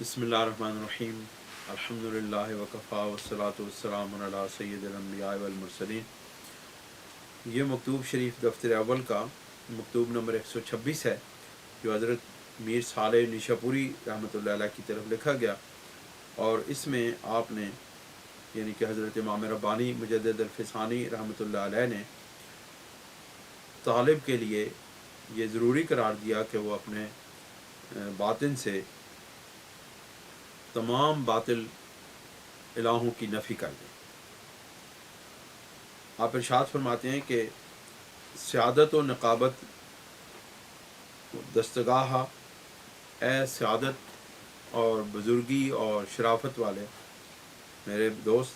بسم اللہ الرحمن الرحیم الحمدللہ وکفا والصلاۃ والسلام علی سید الانبیاء والمرسلین۔ یہ مکتوب شریف دفتر اول کا مکتوب نمبر 126 ہے، جو حضرت میر صالح نیشاپوری رحمۃ اللہ علیہ کی طرف لکھا گیا، اور اس میں آپ نے یعنی کہ حضرت امام ربانی مجدد الفسانی رحمۃ اللہ علیہ نے طالب کے لیے یہ ضروری قرار دیا کہ وہ اپنے باطن سے تمام باطل الہوں کی نفی کر دیں۔ آپ ارشاد فرماتے ہیں کہ سعادت و نقابت دستگاہ، اے سعادت اور بزرگی اور شرافت والے میرے دوست،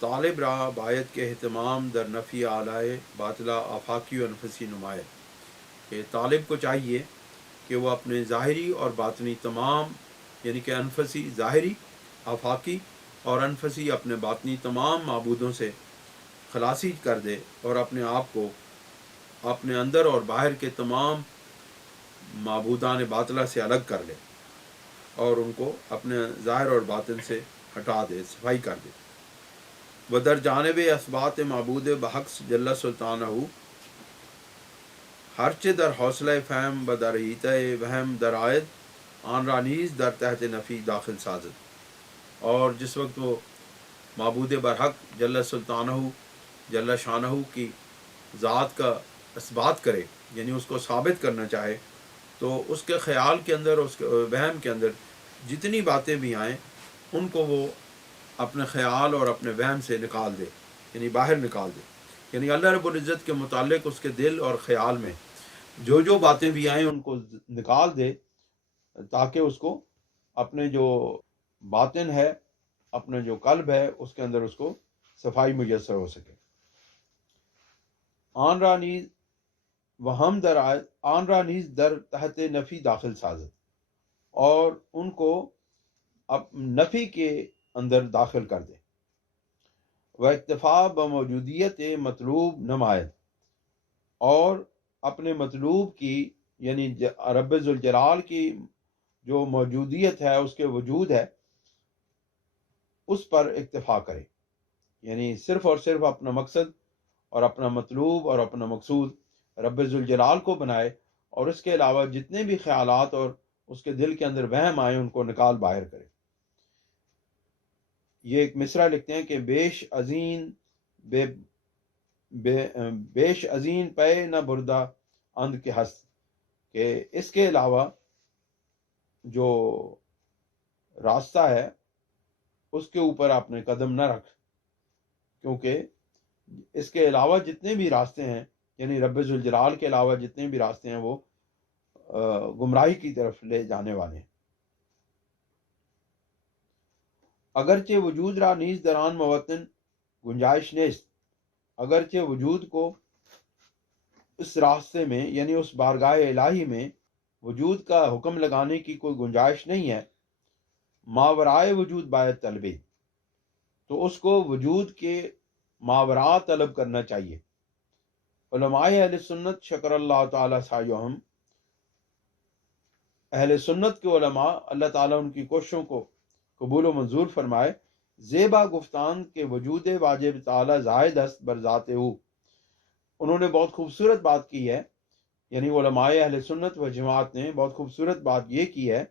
طالب راہ بایت کے اہتمام در نفی آلائے باطلہ آفاقی و انفسی نمائے، کہ طالب کو چاہیے کہ وہ اپنے ظاہری اور باطنی تمام یعنی کہ انفسی ظاہری، آفاقی اور انفسی اپنے باطنی تمام معبودوں سے خلاصی کر دے، اور اپنے آپ کو اپنے اندر اور باہر کے تمام معبودان باطلہ سے الگ کر لے، اور ان کو اپنے ظاہر اور باطن سے ہٹا دے، صفائی کر دے۔ بدر جانب اثبات معبود بحق جل سلطانہ، ہرچہ در حوصلہ فہم بدرہیتہ وہم درآید، آن رانیز در تحت نفی داخل سازد۔ اور جس وقت وہ معبود برحق جل سلطانہ جل شانہ کی ذات کا اثبات کرے، یعنی اس کو ثابت کرنا چاہے، تو اس کے خیال کے اندر، اس کے وہم کے اندر جتنی باتیں بھی آئیں ان کو وہ اپنے خیال اور اپنے وہم سے نکال دے، یعنی باہر نکال دے۔ یعنی اللہ رب العزت کے متعلق اس کے دل اور خیال میں جو جو باتیں بھی آئیں ان کو نکال دے، تاکہ اس کو اپنے جو باطن ہے، اپنے جو قلب ہے، اس کے اندر اس کو صفائی میسر ہو سکے۔ آن را نیز وہم در آن را نیز در تحت نفی داخل سازد، اور ان کو نفی کے اندر داخل کر دے۔ وہ اکتفا بموجودیت مطلوب نمائد، اور اپنے مطلوب کی یعنی رب ذوالجلال کی جو موجودیت ہے، اس کے وجود ہے، اس پر اکتفا کرے، یعنی صرف اور صرف اپنا مقصد اور اپنا مطلوب اور اپنا مقصود رب ذوالجلال کو بنائے، اور اس کے علاوہ جتنے بھی خیالات اور اس کے دل کے اندر وہم آئے ان کو نکال باہر کرے۔ یہ ایک مصرع لکھتے ہیں کہ بیش ازین پے نہ بردہ اند کے ہست، کہ اس کے علاوہ جو راستہ ہے اس کے اوپر اپنے قدم نہ رکھ، کیونکہ اس کے علاوہ جتنے بھی راستے ہیں، یعنی رب ذوالجلال کے علاوہ جتنے بھی راستے ہیں وہ گمراہی کی طرف لے جانے والے ہیں۔ اگرچہ وجود را نیز دران موطن گنجائش نیست، اگرچہ وجود کو اس راستے میں یعنی اس بارگاہ الہی میں وجود کا حکم لگانے کی کوئی گنجائش نہیں ہے، ماورائے وجود باید طلبی، تو اس کو وجود کے ماورا طلب کرنا چاہیے۔ علماء اہل سنت شکر اللہ تعالی سعیہم، اہل سنت کے علماء اللہ تعالیٰ ان کی کوششوں کو قبول و منظور فرمائے، زیبا گفتان کے وجود واجب تعالی زائد است بر ذات ہو، انہوں نے بہت خوبصورت بات کی ہے، یعنی علماء اہل سنت و جماعت نے بہت خوبصورت بات یہ کی ہے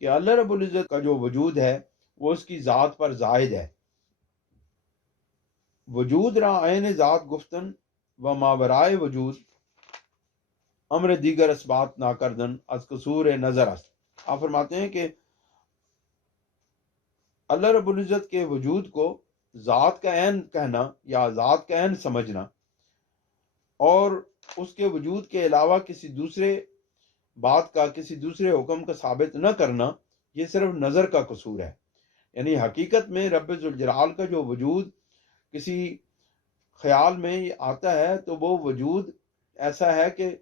کہ اللہ رب العزت کا جو وجود ہے وہ اس کی ذات پر زائد ہے۔ وجود را عین ذات گفتن و ماورائے وجود امر دیگر اسبات نہ کردن از قصور نظر است۔ آپ فرماتے ہیں کہ اللہ رب العزت کے وجود کو ذات کا عین کہنا یا ذات کا عین سمجھنا، اور اس کے وجود کے علاوہ کسی دوسرے بات کا، کسی دوسرے حکم کا ثابت نہ کرنا، یہ صرف نظر کا قصور ہے۔ یعنی حقیقت میں رب ذوالجلال کا جو وجود کسی خیال میں آتا ہے تو وہ وجود ایسا ہے کہ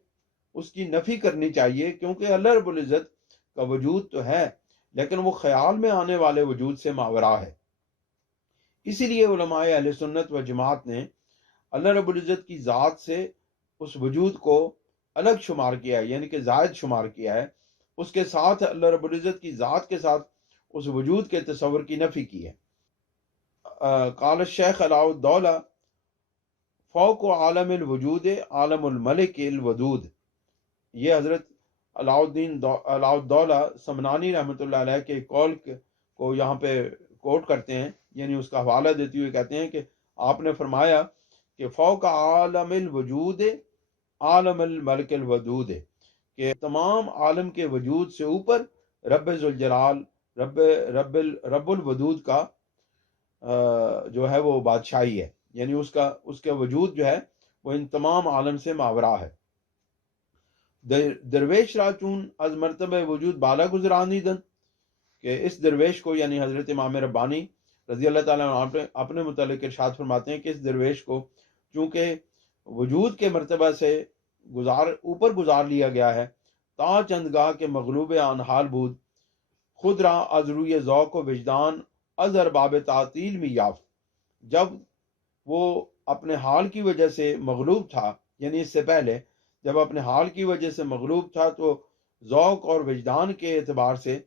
اس کی نفی کرنی چاہیے، کیونکہ اللہ رب العزت کا وجود تو ہے لیکن وہ خیال میں آنے والے وجود سے ماورا ہے۔ اسی لیے علماء اہل سنت و جماعت نے اللہ رب العزت کی ذات سے اس وجود کو الگ شمار کیا ہے، یعنی کہ زائد شمار کیا ہے، اس کے ساتھ اللہ رب العزت کی ذات کے ساتھ اس وجود کے تصور کی نفی کی ہے۔ قال الشیخ علاء الدولہ فوق عالم الوجود عالم الملک الودود، یہ حضرت علاء الدولہ سمنانی رحمۃ اللہ علیہ کے قول کو یہاں پہ کوٹ کرتے ہیں، یعنی اس کا حوالہ دیتے ہوئے کہتے ہیں کہ آپ نے فرمایا کہ فوق عالم الوجود عالم الملک الودود، کہ تمام عالم کے وجود سے اوپر رب ذوالجلال رب الودود کا جو ہے وہ بادشاہی ہے، یعنی اس کا وجود جو ہے وہ ان تمام عالم سے ماورا ہے۔ درویش را چون از مرتبہ وجود بالا گزرانی دن، کہ اس درویش کو یعنی حضرت امام ربانی رضی اللہ تعالیٰ عنہ اپنے متعلق ارشاد فرماتے ہیں کہ اس درویش کو چونکہ وجود کے مرتبہ سے اوپر گزار لیا گیا ہے، تا چندگاہ کے مغلوب آن حال بود خود را از روی ذوق و وجدان از ارباب تعطیل میں یافت، جب وہ اپنے حال کی وجہ سے مغلوب تھا، یعنی اس سے پہلے جب اپنے حال کی وجہ سے مغلوب تھا تو ذوق اور وجدان کے اعتبار سے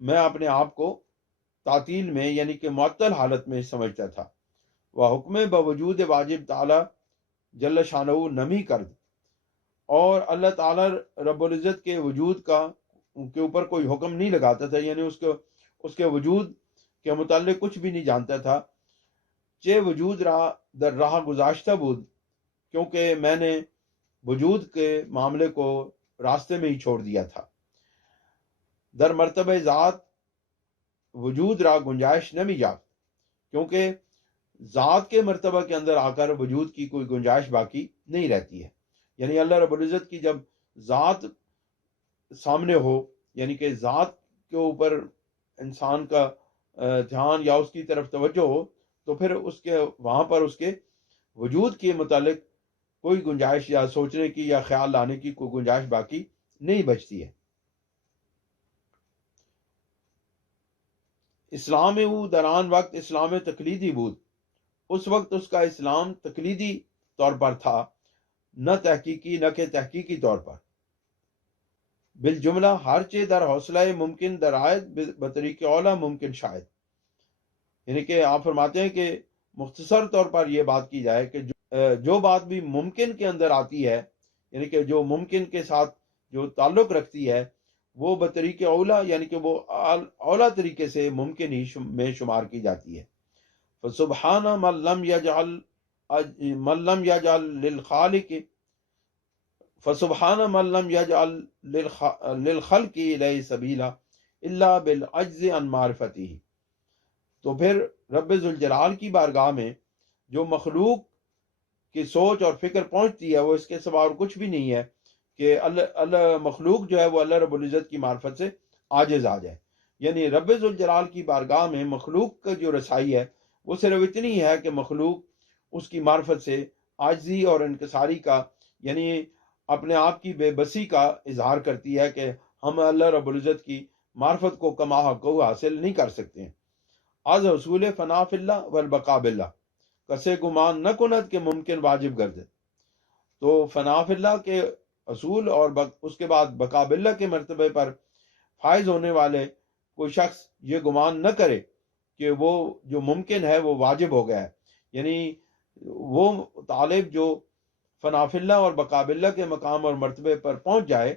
میں اپنے آپ کو تعطیل میں یعنی کہ معطل حالت میں سمجھتا تھا۔ وہ حکم بوجود واجب تعالی جل شانہ نمی کرد، اور اللہ تعالی رب العزت کے وجود کے اوپر کوئی حکم نہیں لگاتا تھا، یعنی اس کے وجود کے متعلق کچھ بھی نہیں جانتا تھا۔ چے وجود در راہ گزاشتہ بود، کیونکہ میں نے وجود کے معاملے کو راستے میں ہی چھوڑ دیا تھا۔ در مرتبہ ذات وجود را گنجائش نمی یافت، کیونکہ ذات کے مرتبہ کے اندر آ کر وجود کی کوئی گنجائش باقی نہیں رہتی ہے، یعنی اللہ رب العزت کی جب ذات سامنے ہو، یعنی کہ ذات کے اوپر انسان کا دھیان یا اس کی طرف توجہ ہو، تو پھر وہاں پر اس کے وجود کے متعلق کوئی گنجائش یا سوچنے کی یا خیال لانے کی کوئی گنجائش باقی نہیں بچتی ہے۔ اسلام او دران وقت اسلام تقلیدی بود، اس وقت اس کا اسلام تقلیدی طور پر تھا، نہ تحقیقی، نہ کہ تحقیقی طور پر۔ بالجملہ ہر چیز در حوصلہ ممکن در آیت بطریق اولا ممکن شاید، یعنی کہ آپ فرماتے ہیں کہ مختصر طور پر یہ بات کی جائے کہ جو بات بھی ممکن کے اندر آتی ہے، یعنی کہ جو ممکن کے ساتھ جو تعلق رکھتی ہے، وہ بطریق اولا یعنی کہ وہ اولا طریقے سے ممکن ہی میں شمار کی جاتی ہے۔ فسبحان من لم یجعل للخالق فسبحان من لم یجعل للخلق الیہ سبیلا الا بالعجز عن معرفتہ، تو پھر رب ذوالجلال کی بارگاہ میں جو مخلوق کی سوچ اور فکر پہنچتی ہے، وہ اس کے سوا اور کچھ بھی نہیں ہے کہ اللہ مخلوق جو ہے وہ اللہ رب العزت کی معرفت سے عاجز آ جائے، یعنی رب ذوالجلال کی بارگاہ میں مخلوق کا جو رسائی ہے وہ صرف اتنی ہے کہ مخلوق اس کی معرفت سے عاجزی اور انکساری کا یعنی اپنے آپ کی بے بسی کا اظہار کرتی ہے کہ ہم اللہ رب العزت کی معرفت کو کما حق حاصل نہیں کر سکتے ہیں۔ از حصول فنا فی اللہ والبقاء باللہ کسے گمان نہ کند کہ ممکن واجب گردے، تو فنا فی اللہ کے اصول اور اس کے بعد بقاء باللہ کے مرتبے پر فائز ہونے والے کوئی شخص یہ گمان نہ کرے کہ وہ جو ممکن ہے وہ واجب ہو گیا ہے، یعنی وہ طالب جو فنا فی اللہ اور بقاء باللہ کے مقام اور مرتبے پر پہنچ جائے،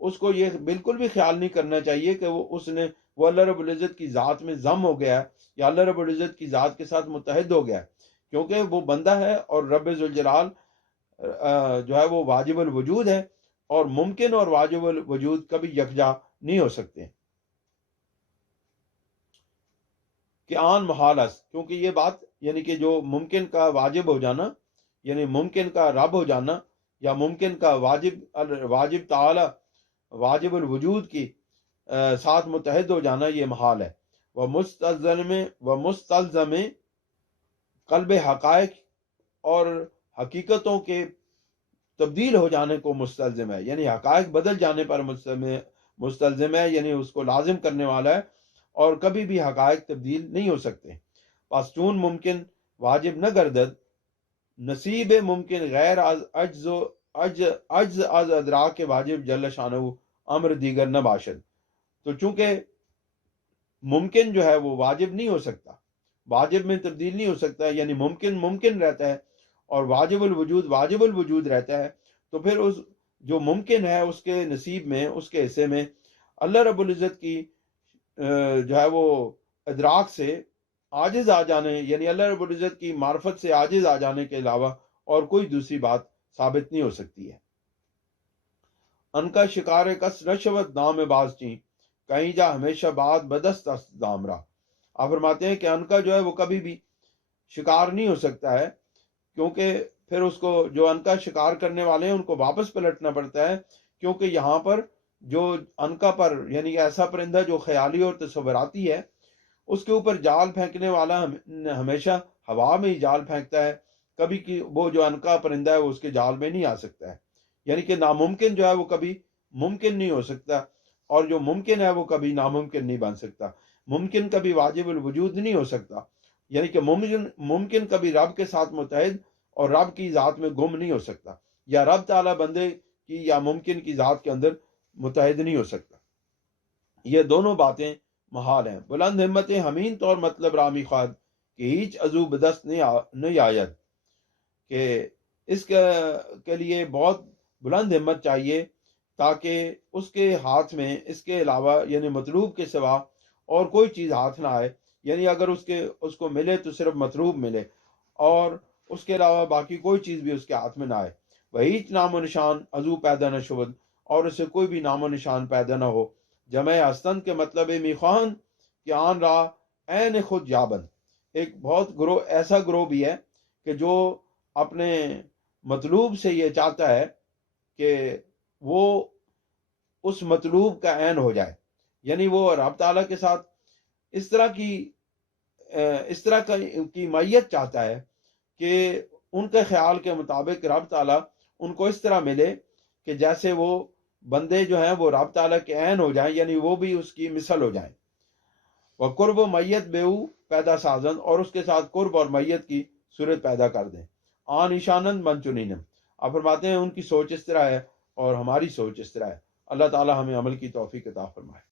اس کو یہ بالکل بھی خیال نہیں کرنا چاہیے کہ وہ اللہ رب العزت کی ذات میں ضم ہو گیا ہے یا اللہ رب العزت کی ذات کے ساتھ متحد ہو گیا ہے، کیونکہ وہ بندہ ہے اور رب ذوالجلال جو ہے وہ واجب الوجود ہے، اور ممکن اور واجب الوجود کبھی یکجا نہیں ہو سکتے کہ آن محال است، کیونکہ یہ بات یعنی کہ جو ممکن کا واجب ہو جانا یعنی ممکن کا رب ہو جانا یا ممکن کا واجب تعالی واجب الوجود کی ساتھ متحد ہو جانا یہ محال ہے۔ مستلزم قلب حقائق اور حقیقتوں کے تبدیل ہو جانے کو مستلزم ہے، یعنی حقائق بدل جانے پر مستلزم ہے، یعنی اس کو لازم کرنے والا ہے، اور کبھی بھی حقائق تبدیل نہیں ہو سکتے۔ پس چون ممکن واجب نہ گردد نصیب ممکن غیر عجز از ادراک واجب جل شانہ امر دیگر نہ باشد، تو چونکہ ممکن جو ہے وہ واجب نہیں ہو سکتا، واجب میں تبدیل نہیں ہو سکتا، یعنی ممکن ممکن رہتا ہے اور واجب الوجود رہتا ہے، تو پھر اس جو ممکن ہے اس کے نصیب میں، اس کے حصے میں اللہ رب العزت کی جو ہے وہ ادراک سے عاجز آ جانے، یعنی اللہ رب العزت کی معرفت سے عاجز آ جانے کے علاوہ اور کوئی دوسری بات ثابت نہیں ہو سکتی ہے۔ ان کا شکار کس نشوت نام باز چیں، کہیں جا ہمیشہ بعد بدست دام رہا۔ آپ فرماتے ہیں کہ ان کا جو ہے وہ کبھی بھی شکار نہیں ہو سکتا ہے، کیونکہ پھر اس کو جو ان کا شکار کرنے والے ہیں ان کو واپس پلٹنا پڑتا ہے، کیونکہ یہاں پر جو ان کا پر یعنی ایسا پرندہ جو خیالی اور تصوراتی ہے، اس کے اوپر جال پھینکنے والا ہمیشہ ہوا میں ہی جال پھینکتا ہے، کبھی کی وہ جو ان کا پرندہ ہے وہ اس کے جال میں نہیں آ سکتا ہے، یعنی کہ ناممکن جو ہے وہ کبھی ممکن نہیں ہو سکتا، اور جو ممکن ہے وہ کبھی ناممکن نہیں بن سکتا، ممکن کبھی واجب الوجود نہیں ہو سکتا، یعنی کہ ممکن کبھی رب کے ساتھ متحد اور رب کی ذات میں گم نہیں ہو سکتا، یا رب تعالیٰ بندے کی یا ممکن کی ذات کے اندر متحد نہیں ہو سکتا، یہ دونوں باتیں محال ہیں۔ بلند ہمت ہمین طور مطلب رامی خواد کہ ہیچ عزو بدست نہیں آید، کہ اس کے لیے بہت بلند ہمت چاہیے تاکہ اس کے ہاتھ میں اس کے علاوہ یعنی مطلوب کے سوا اور کوئی چیز ہاتھ نہ آئے، یعنی اگر اس کو ملے تو صرف مطلوب ملے، اور اس کے علاوہ باقی کوئی چیز بھی اس کے ہاتھ میں نہ آئے۔ وہی نام و نشان عزو پیدا نہ شود، اور اسے کوئی بھی نام و نشان پیدا نہ ہو۔ جمع ہستن کے مطلب میخواہن کہ آن را عین خود یابند، ایک بہت ایسا گروہ بھی ہے کہ جو اپنے مطلوب سے یہ چاہتا ہے کہ وہ اس مطلوب کا عین ہو جائے، یعنی وہ رب تعالیٰ کے ساتھ اس طرح کی معیت چاہتا ہے کہ ان کے خیال کے مطابق رب تعالیٰ ان کو اس طرح ملے کہ جیسے وہ بندے جو ہیں وہ رب تعالیٰ کے عین ہو جائیں، یعنی وہ بھی اس کی مثل ہو جائیں۔ وہ قرب و میت بیو پیدا سازن، اور اس کے ساتھ قرب اور میت کی صورت پیدا کر دیں۔ آن ایشانند من چنینم، آپ فرماتے ہیں ان کی سوچ اس طرح ہے اور ہماری سوچ اس طرح ہے۔ اللہ تعالیٰ ہمیں عمل کی توفیق عطا فرمائے۔